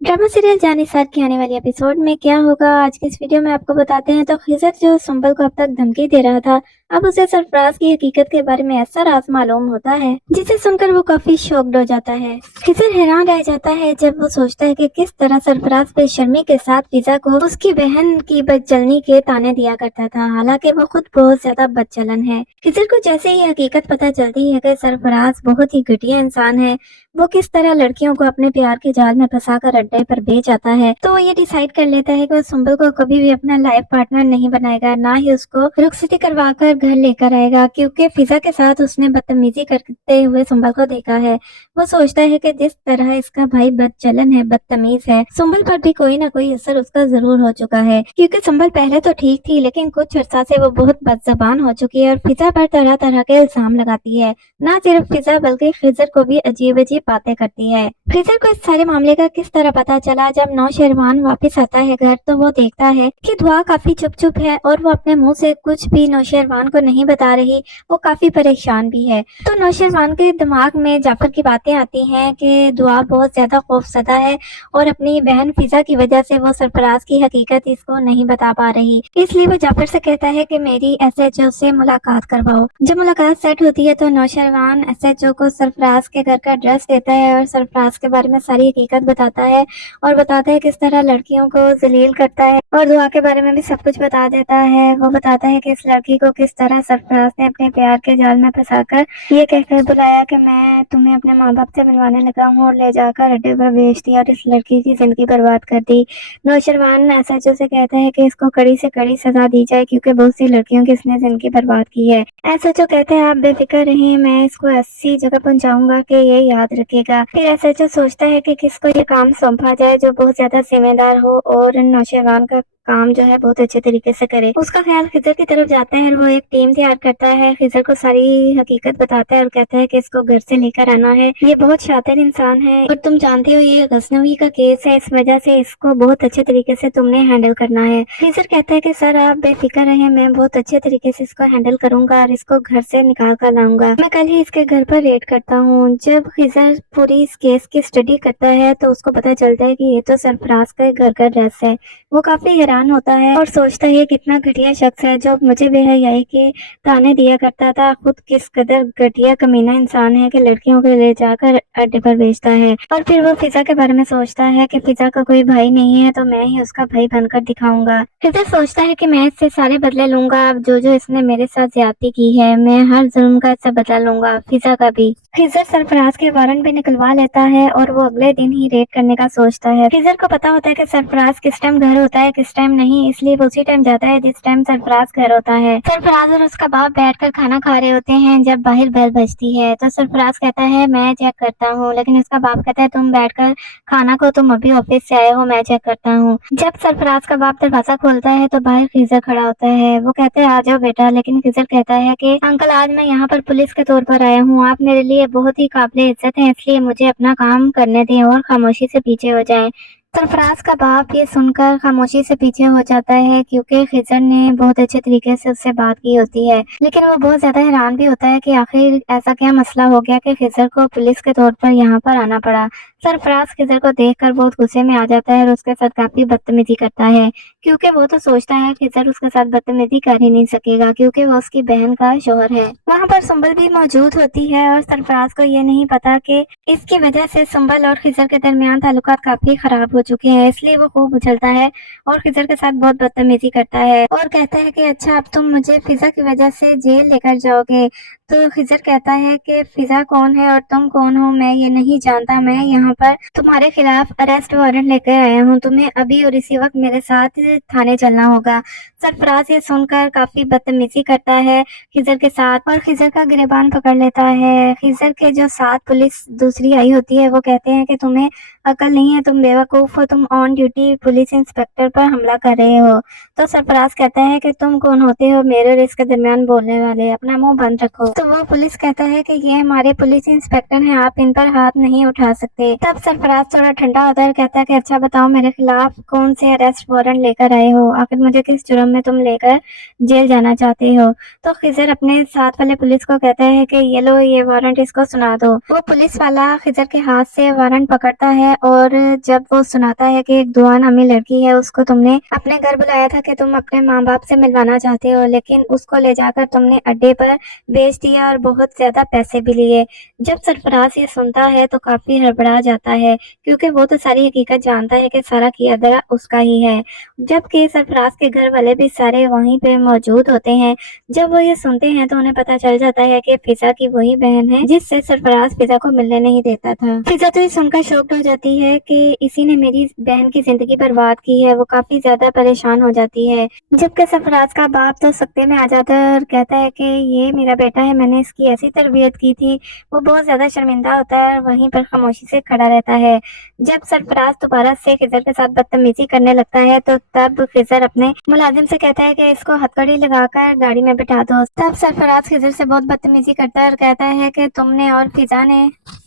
Drama serial Jannisar की आने वाली एपिसोड में क्या होगा आज की इस वीडियो में आपको बताते हैं। तो खिज़र जो सुंबल को अब तक धमकी दे रहा था, अब उसे सरफराज की हकीकत के बारे में ऐसा राज मालूम होता है जिसे सुनकर वो काफी शॉक्ड हो जाता है। खिज़र हैरान रह जाता है जब वो सोचता है कि किस तरह सरफराज बेशर्मी के साथ फिजा को उसकी बहन की बदचलनी के ताने दिया करता था, हालांकि वो खुद बहुत ज्यादा बदचलन है। खिज़र को जैसे ही हकीकत पता चलती है कि सरफराज बहुत ही घटिया इंसान है, वो किस तरह लड़कियों को अपने प्यार के जाल में फंसाकर अड्डे पर बेच आता है, तो वो ये डिसाइड कर लेता है कि वो सुंबल को कभी भी अपना लाइफ पार्टनर नहीं बनाएगा, ना ही उसको रुखसती करवाकर घर लेकर आएगा, क्योंकि फिजा के साथ उसने बदतमीजी करते हुए सुंबल को देखा है। वो सोचता है कि जिस तरह इसका भाई बदचलन है, बदतमीज है, सुंबल पर भी कोई ना कोई असर उसका जरूर हो चुका है, क्योंकि सुंबल पहले तो ठीक थी लेकिन कुछ अर्सा से वो बहुत बदजबान हो चुकी है और फिजा पर तरह तरह के इल्जाम लगाती है। ना सिर्फ फिजा बल्कि खिज़र को भी अजीब अजीब बातें करती है। खिज़र को इस सारे मामले का किस तरह पता चला, जब नौशेरवान वापस आता है घर तो वो देखता है कि दुआ काफी चुप चुप है और वो अपने मुंह से कुछ भी नौशेरवान को नहीं बता रही। वो काफी परेशान भी है। तो नौशेरवान के दिमाग में जाफर की बातें आती हैं कि दुआ बहुत ज्यादा खौफजदा है और अपनी बहन फिजा की वजह से वो सरफराज की हकीकत इसको नहीं बता पा रही, इसलिए वो जाफर से कहता है कि मेरी एसएचओ से मुलाकात करवाओ। जब मुलाकात सेट होती है तो नौशेरवान एसएचओ को सरफराज के घर का एड्रेस देता है और सरफराज के बारे में सारी हकीकत बताता है और बताता है किस तरह लड़कियों को जलील करता है, और दुआ के बारे में भी सब कुछ बता देता है। वो बताता है कि इस लड़की को किस तरह सरफराज ने अपने प्यार के जाल में फंसाकर ये कहकर बुलाया कि मैं तुम्हें अपने माँ बाप से मिलवाने लगा हूँ, और ले जाकर अड्डे पर बेच दिया और इस लड़की की जिंदगी बर्बाद कर दी। नौशेरवान एसएचओ से कहता है कि इसको कड़ी से कड़ी सजा दी जाए, क्योंकि बहुत सी लड़कियों की इसने जिंदगी बर्बाद की है। एसएचओ कहते हैं आप बेफिक्र रहें, मैं इसको ऐसी जगह पहुंचाऊंगा कि ये याद रखेगा। फिर एसएचओ सोचता है कि किसको ये काम सौंपा जाए जो बहुत ज्यादा जिम्मेदार हो और नौशेरवान का काम जो है बहुत अच्छे तरीके से करे। उसका ख्याल खिज़र की तरफ जाता है और वो एक टीम तैयार करता है, खिज़र को सारी हकीकत बताता है और कहता है कि इसको घर से लेकर आना है, ये बहुत शातिर इंसान है और तुम जानते हो ये गजनवी का केस है, इस वजह से इसको बहुत अच्छे तरीके से तुमने हैंडल करना है। खिज़र कहता है कि सर आप बेफिक्र रहे, मैं बहुत अच्छे तरीके से इसको हैंडल करूंगा और इसको घर से निकाल कर लाऊंगा। मैं कल ही इसके घर पर रेड करता हूँ। जब खिज़र पूरी इस केस की स्टडी करता है तो उसको पता चलता है कि ये तो सरफराज का घर का ड्रेस है। वो काफी हैरान होता है और सोचता है कितना घटिया शख्स है जो मुझे बेहयाई के ताने दिया करता था, खुद किस कदर घटिया कमीना इंसान है कि लड़कियों को ले जाकर अड्डे पर बेचता है। और फिर वो फिजा के बारे में सोचता है कि फिजा का कोई भाई नहीं है तो मैं ही उसका भाई बनकर दिखाऊंगा। फिजा सोचता है कि मैं इससे सारे बदले लूंगा, अब जो जो इसने मेरे साथ ज्यादती की है मैं हर जुल्म का इससे बदला लूंगा, फिजा का भी। खिज़र सरफराज के वारंट भी निकलवा लेता है और वो अगले दिन ही रेड करने का सोचता है। खिज़र को पता होता है कि सरफराज किस टाइम घर होता है किस टाइम नहीं, इसलिए वो उसी टाइम जाता है जिस टाइम सरफराज घर होता है। सरफराज और उसका बाप बैठकर खाना खा रहे होते हैं जब बाहर बेल बजती है तो सरफराज कहता है मैं चेक करता हूँ, लेकिन उसका बाप कहता है तुम बैठकर खाना को, तुम अभी ऑफिस से आए हो, मैं चेक करता हूँ। जब सरफराज का बाप दरवाजा खोलता है तो बाहर खिज़र खड़ा होता है। वो कहते हैं आ जाओ बेटा, लेकिन खिज़र कहता है कि अंकल आज मैं यहाँ पर पुलिस के तौर पर आया हूँ, आप मेरे लिए बहुत ही काबिल इज्जत है, इसलिए मुझे अपना काम करने दें और खामोशी से पीछे हो जाएं। सरफराज का बाप ये सुनकर खामोशी से पीछे हो जाता है, क्योंकि खिज़र ने बहुत अच्छे तरीके से उससे बात की होती है, लेकिन वो बहुत ज्यादा हैरान भी होता है कि आखिर ऐसा क्या मसला हो गया कि खिज़र को पुलिस के तौर पर यहाँ पर आना पड़ा। सरफराज खिज़र को देखकर बहुत गुस्से में आ जाता है और उसके साथ काफी बदतमीजी करता है, क्योंकि वो तो सोचता है खिज़र उसके साथ बदतमीजी कर ही नहीं सकेगा क्योंकि वो उसकी बहन का शौहर है। वहाँ पर सुंबल भी मौजूद होती है और सरफराज को ये नहीं पता कि इसकी वजह से सुंबल और खिज़र के दरमियान ताल्लुकात काफी खराब हो चुके हैं, इसलिए वो खूब उछलता है और खिज़र के साथ बहुत बदतमीजी करता है और कहता है कि अच्छा अब तुम मुझे फिजा की वजह से जेल लेकर जाओगे। तो खिज़र कहता है कि फिजा कौन है और तुम कौन हो, मैं ये नहीं जानता, मैं यहाँ पर तुम्हारे खिलाफ अरेस्ट वारंट लेकर आया हूँ, तुम्हें अभी और इसी वक्त मेरे साथ थाने चलना होगा। सरफराज ये सुनकर काफी बदतमीजी करता है खिज़र के साथ और खिज़र का गिरबान पकड़ लेता है। खिज़र के जो साथ पुलिस दूसरी आई होती है वो कहते हैं कि तुम्हें अकल नहीं है, तुम बेवकूफ हो, तुम ऑन ड्यूटी पुलिस इंस्पेक्टर पर हमला कर रहे हो। तो सरफराज कहता है कि तुम कौन होते हो मेरे और इसके दरमियान बोलने वाले, अपना मुंह बंद रखो। तो वो पुलिस कहता है कि ये हमारे पुलिस इंस्पेक्टर हैं, आप इन पर हाथ नहीं उठा सकते। तब सरफराज थोड़ा ठंडा होता है और कहता है कि अच्छा बताओ मेरे खिलाफ कौन से अरेस्ट वारंट लेकर आए हो, आखिर मुझे किस जुर्म में तुम लेकर जेल जाना चाहते हो। तो खिजर अपने साथ वाले पुलिस को कहता है कि ये लो ये वारंट इसको सुना दो। वो पुलिस वाला खिजर के हाथ से वारंट पकड़ता है और जब वो सुनाता है कि एक दुआ नामी लड़की है, उसको तुमने अपने घर बुलाया था कि तुम अपने माँ बाप से मिलवाना चाहते हो, लेकिन उसको ले जाकर तुमने अड्डे पर बेच दिया और बहुत ज्यादा पैसे भी लिए। जब सरफराज ये सुनता है तो काफी हड़बड़ा जाता है, क्योंकि वो तो सारी हकीकत जानता है कि सारा किया धरा उसका ही है, जबकि सरफराज के घर वाले भी सारे वहीं पे मौजूद होते हैं। जब वो ये सुनते हैं तो उन्हें पता चल जाता है कि फिजा की वही बहन है जिससे सरफराज फिजा को मिलने नहीं देता था। फिजा तो ये सुनकर शॉक्ड हो जाती है कि इसी ने मेरी बहन की जिंदगी बर्बाद की है। वो काफी ज्यादा परेशान हो जाती है, जबकि सरफराज का बाप तो सख्ते में आ जाता है और कहता है कि ये मेरा बेटा है, मैंने इसकी ऐसी तरबियत की थी। वो बहुत ज्यादा शर्मिंदा होता है और वहीं पर खामोशी से खड़ा रहता है। जब सरफराज दोबारा से खिजर के साथ बदतमीजी करने लगता है तो तब खिजर अपने मुलाजिम से कहता है कि इसको हथकड़ी लगाकर गाड़ी में बिठा दो। तब सरफराज खिजर से बहुत बदतमीजी करता है और कहता है कि तुमने और फिजा ने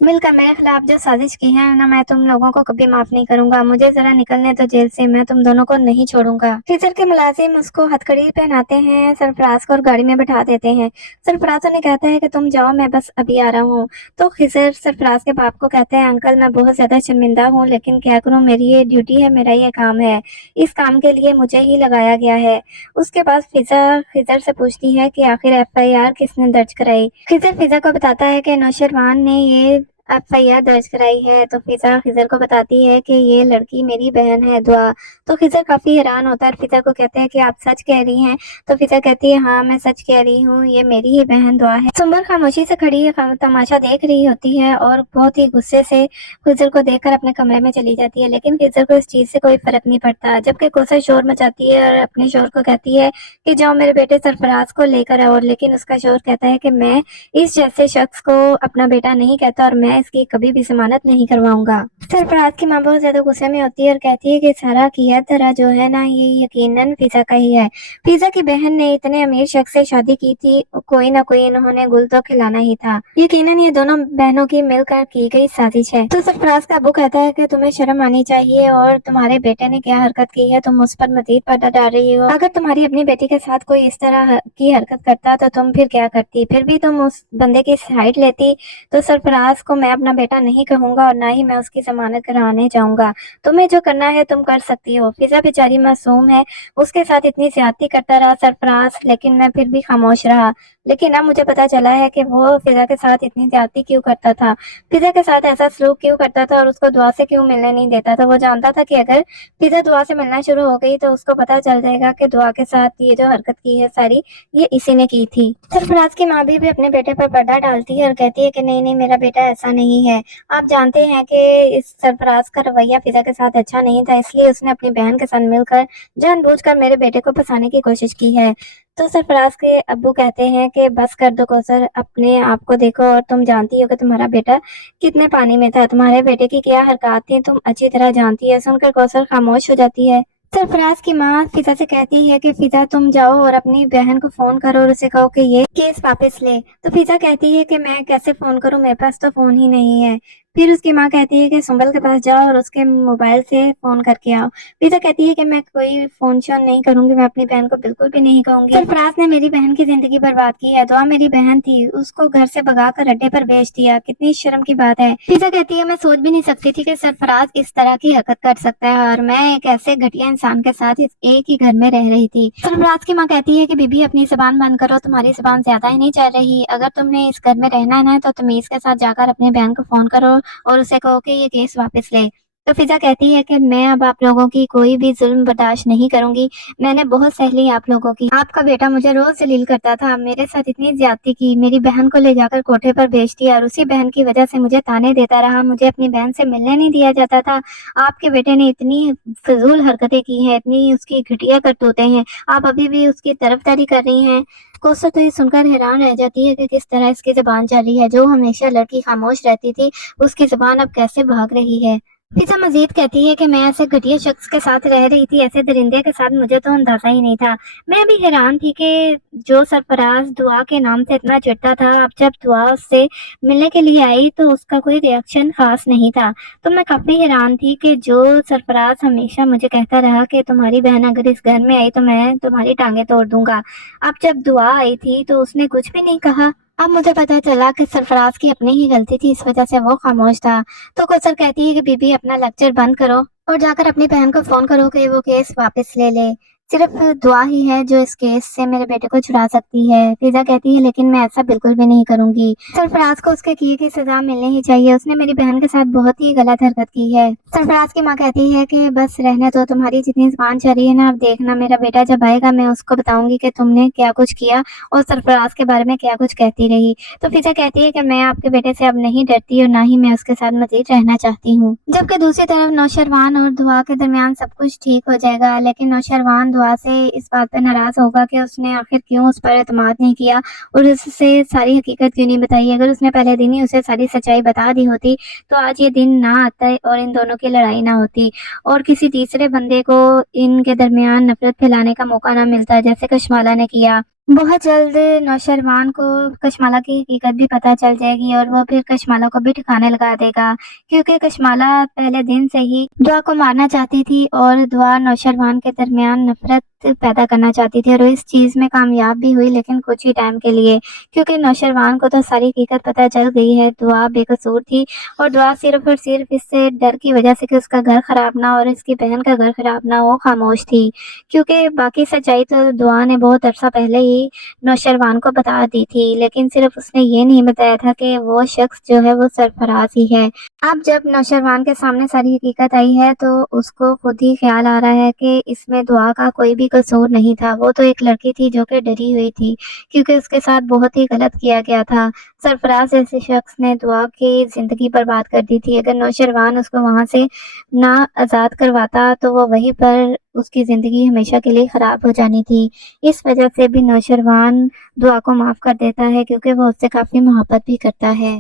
मिलकर मेरे खिलाफ जो साजिश की है ना, मैं तुम लोगों को कभी माफ नहीं करूंगा। मुझे जरा निकलने दो जेल से, मैं तुम दोनों को नहीं छोड़ूंगा। खिजर के मुलाजिम उसको हथकड़ी पहनाते हैं सरफराज को और गाड़ी में बिठा देते हैं। सरफराज उन्हें कहता है कि तुम जाओ, मैं बस अभी आ रहा हूँ। तो खिजर सरफराज के बाप को कहते हैं अंकल मैं बहुत ज्यादा शर्मिंदा हूँ, लेकिन क्या करूँ, मेरी ये ड्यूटी है, मेरा ये काम है, इस काम के लिए मुझे ही लगाया गया है। उसके बाद फिजा खिजर से पूछती है कि आखिर FIR किसने दर्ज कराई। खिजर फिजा को बताता है कि नौशरवान ने ये FIR दर्ज कराई है। तो फिजा खिजर को बताती है कि ये लड़की मेरी बहन है दुआ। तो खिजर काफी हैरान होता है और फिजा को कहते हैं कि आप सच कह रही हैं। तो फिजा कहती है हाँ मैं सच कह रही हूँ, ये मेरी ही बहन दुआ है। सुंबर खामोशी से खड़ी तमाशा देख रही होती है और बहुत ही गुस्से से खिजर को देखकर अपने कमरे में चली जाती है, लेकिन खिजर को इस चीज से कोई फर्क नहीं पड़ता। जबकि कोसा शोर मचाती है और अपने शोर को कहती है कि जाओ मेरे बेटे सरफराज को लेकर आओ, लेकिन उसका शोर कहता है कि मैं इस जैसे शख्स को अपना बेटा नहीं कहता और मैं इसकी कभी भी जमानत नहीं करवाऊंगा। सरफराज की माँ बहुत ज्यादा गुस्से में होती है और कहती है कि सारा किया धरा जो है ना, ये यकीनन फिजा का ही है। फिजा की बहन ने इतने अमीर शख्स से शादी की थी, कोई ना कोई इन्होंने गुल तो खिलाना ही था। यकीनन ये दोनों बहनों की मिलकर की गई साजिश है। तो सरफराज का अबू कहता है कि तुम्हें शर्म आनी चाहिए और तुम्हारे बेटे ने क्या हरकत की है, तुम उस पर मजीद पर्दा डाल रही हो। अगर तुम्हारी अपनी बेटी के साथ कोई इस तरह की हरकत करता तो तुम फिर क्या करती, फिर भी तुम उस बंदे की साइड लेती। तो सरफराज को मैं अपना बेटा नहीं कहूंगा और ना ही मैं उसकी जमानत कराने जाऊंगा। तुम्हें जो करना है तुम कर सकती हो। फिजा बेचारी मासूम है, उसके साथ इतनी ज्यादती करता रहा सरफराज, लेकिन मैं फिर भी खामोश रहा। लेकिन अब मुझे पता चला है कि वो फिजा के साथ इतनी ज्यादती क्यों करता था, फिजा के साथ ऐसा सलूक क्यों करता था और उसको दुआ से क्यों मिलने नहीं देता था। वो जानता था कि अगर फिजा दुआ से मिलना शुरू हो गई तो उसको पता चल जाएगा कि दुआ के साथ ये जो हरकत की है सारी ये इसी ने की थी। सरफराज की माँ भी अपने बेटे पर पर्दा डालती है और कहती है कि नहीं नहीं मेरा बेटा ऐसा नहीं है। आप जानते हैं कि इस सरफराज का रवैया फिजा के साथ अच्छा नहीं था, इसलिए उसने अपनी बहन के साथ मिलकर जानबूझकर मेरे बेटे को फंसाने की कोशिश की है। तो सरफराज के अब्बू कहते हैं कि बस कर दो कौसर, अपने आप को देखो और तुम जानती हो कि तुम्हारा बेटा कितने पानी में था, तुम्हारे बेटे की क्या हरकत थी तुम अच्छी तरह जानती है। सुनकर कौसर खामोश हो जाती है। सरफराज की माँ फिजा से कहती है कि फिजा तुम जाओ और अपनी बहन को फोन करो और उसे कहो कि ये केस वापस ले। तो फिजा कहती है कि मैं कैसे फोन करूं, मेरे पास तो फोन ही नहीं है। फिर उसकी माँ कहती है कि सुंबल के पास जाओ और उसके मोबाइल से फोन करके आओ। फिजा कहती है कि मैं कोई फोन शोन नहीं करूंगी, मैं अपनी बहन को बिल्कुल भी नहीं कहूंगी। सरफराज ने मेरी बहन की जिंदगी बर्बाद की है, दुआ मेरी बहन थी, उसको घर से भगा कर अड्डे पर बेच दिया, कितनी शर्म की बात है। फिजा कहती है मैं सोच भी नहीं सकती थी कि सरफराज इस तरह की हरकत कर सकता है और मैं एक ऐसे घटिया इंसान के साथ एक ही घर में रह रही थी। सरफराज की माँ कहती है कि बीबी अपनी जुबान बंद करो, तुम्हारी जुबान ज्यादा ही नहीं चल रही। अगर तुमने इस घर में रहना है ना तो तमीज के साथ जाकर अपनी बहन को फोन करो और उसे कहो कि ये केस वापस ले। तो फिजा कहती है कि मैं अब आप लोगों की कोई भी जुल्म बर्दाश्त नहीं करूंगी, मैंने बहुत सह ली आप लोगों की। आपका बेटा मुझे रोज जलील करता था, मेरे साथ इतनी ज्यादती की, मेरी बहन को ले जाकर कोठे पर बेच दिया और उसी बहन की वजह से मुझे ताने देता रहा, मुझे अपनी बहन से मिलने नहीं दिया जाता था। आपके बेटे ने इतनी फजूल हरकतें की हैं, इतनी उसकी घटिया करतूतें हैं, आप अभी भी उसकी तरफदारी कर रही हैं। कोसो तो ये सुनकर हैरान रह जाती है कि किस तरह इसकी जुबान चल रही है। जो हमेशा लड़की खामोश रहती थी उसकी जुबान अब कैसे भाग रही है। फिजा मजीद कहती है कि मैं ऐसे घटिया शख्स के साथ रह रही थी, ऐसे दरिंदे के साथ, मुझे तो अंदाजा ही नहीं था। मैं भी हैरान थी कि जो सरफराज दुआ के नाम से इतना चिढ़ता था, अब जब दुआ उससे मिलने के लिए आई तो उसका कोई रिएक्शन खास नहीं था। तो मैं काफी हैरान थी कि जो सरफराज हमेशा मुझे कहता रहा कि तुम्हारी बहन अगर इस घर में आई तो मैं तुम्हारी टांगे तोड़ दूंगा, अब जब दुआ आई थी तो उसने कुछ भी नहीं कहा। अब मुझे पता चला कि सरफराज की अपनी ही गलती थी, इस वजह से वो खामोश था। तो कौसर कहती है कि बीबी अपना लेक्चर बंद करो और जाकर अपनी बहन को फोन करो कि वो केस वापस ले ले। सिर्फ दुआ ही है जो इस केस से मेरे बेटे को छुड़ा सकती है। फिजा कहती है लेकिन मैं ऐसा बिल्कुल भी नहीं करूंगी। सरफराज को उसके किए की सजा मिलनी ही चाहिए, उसने मेरी बहन के साथ बहुत ही गलत हरकत की है। सरफराज की माँ कहती है कि बस रहने दो, तुम्हारी जितनी जुबान चली है ना, अब देखना मेरा बेटा जब आएगा मैं उसको बताऊंगी कि तुमने क्या कुछ किया और सरफराज के बारे में क्या कुछ कहती रही। तो फिजा कहती है कि मैं आपके बेटे से अब नहीं डरती और ना ही मैं उसके साथ मजीद रहना चाहती हूँ। जबकि दूसरी तरफ नौशरवान और दुआ के दरमियान सब कुछ ठीक हो जाएगा, लेकिन नौशरवान दुआ से इस बात पर नाराज होगा कि उसने आखिर क्यों उस पर एतमाद नहीं किया और उससे सारी हकीकत क्यों नहीं बताई। अगर उसने पहले दिन ही उसे सारी सच्चाई बता दी होती तो आज ये दिन ना आता और इन दोनों की लड़ाई ना होती और किसी तीसरे बंदे को इनके दरमियान नफरत फैलाने का मौका ना मिलता जैसे कशमाला ने किया। बहुत जल्द नौशरवान को कशमाला की हकीकत भी पता चल जाएगी और वो फिर कशमाला को भी ठिकाने लगा देगा, क्योंकि कशमाला पहले दिन से ही दुआ को मारना चाहती थी और दुआ नौशरवान के दरमियान नफरत पैदा करना चाहती थी और वो इस चीज में कामयाब भी हुई, लेकिन कुछ ही टाइम के लिए, क्योंकि नौशरवान को तो सारी हकीकत पता चल गई है। दुआ बेकसूर थी और दुआ सिर्फ और सिर्फ इससे डर की वजह से कि उसका घर खराब ना और इसकी बहन का घर खराब ना हो खामोश थी, क्योंकि बाकी सच्चाई तो दुआ ने बहुत अरसा पहले ही नौशरवान को बता दी थी, लेकिन सिर्फ उसने ये नहीं बताया था कि वो शख्स जो है वो सरफराज ही है। अब जब नौशरवान के सामने सारी हकीकत आई है तो उसको खुद ही ख्याल आ रहा है कि इसमें दुआ का कोई भी कसूर नहीं था, वो तो एक लड़की थी जो कि डरी हुई थी क्योंकि उसके साथ बहुत ही गलत किया गया था। सरफराज जैसे शख्स ने दुआ की जिंदगी बर्बाद कर दी थी, अगर नौशरवान उसको वहां से ना आज़ाद करवाता तो वो वहीं पर उसकी ज़िंदगी हमेशा के लिए ख़राब हो जानी थी। इस वजह से भी नौशरवान दुआ को माफ़ कर देता है क्योंकि वो उससे काफ़ी मोहब्बत भी करता है।